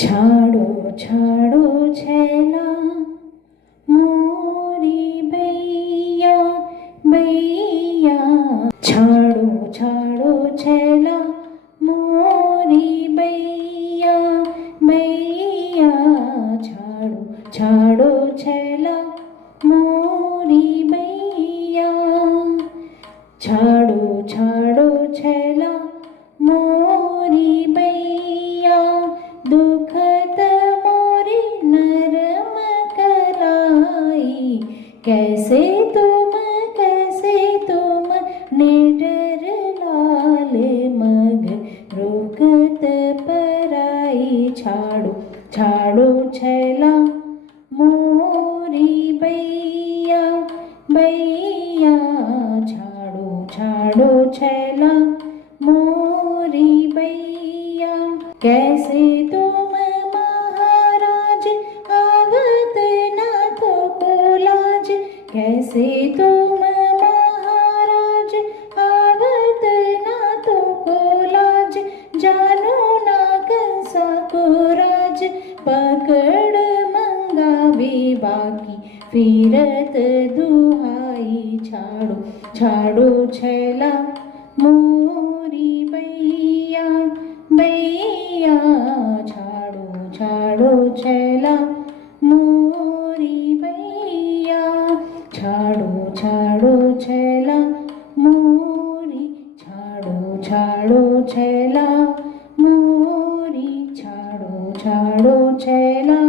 છાડો છાડો છેલા મોરી બૈયા બૈયા છાડો છાડો છેલા મોરી બૈયા બૈયા છાડો છાડો છેલા મોરી બૈયા છાડો છાડો છેલા મોરી બૈયા दुखत मोरी नरम कलाई कैसे तुम निडर लाल मग रोकत पराई छाड़ो छाड़ो छैला मोरी बैया बैया छाड़ो छाड़ो छैला मोरी बैया कैसे तुम महाराज आवत ना तो कोलाज कैसे तुम महाराज आवत ना तो कोलाज जानो ना कंसा को राज पकड़ मंगावे बाकी फिरत दुहाई छाड़ो छाड़ो छैला मोरी बैया बैया छाड़ो छाड़ो छैला मोरी बैया छाड़ो छाड़ो छैला मोरी छाड़ो छाड़ो छैला मोरी छाड़ो छाड़ो छैला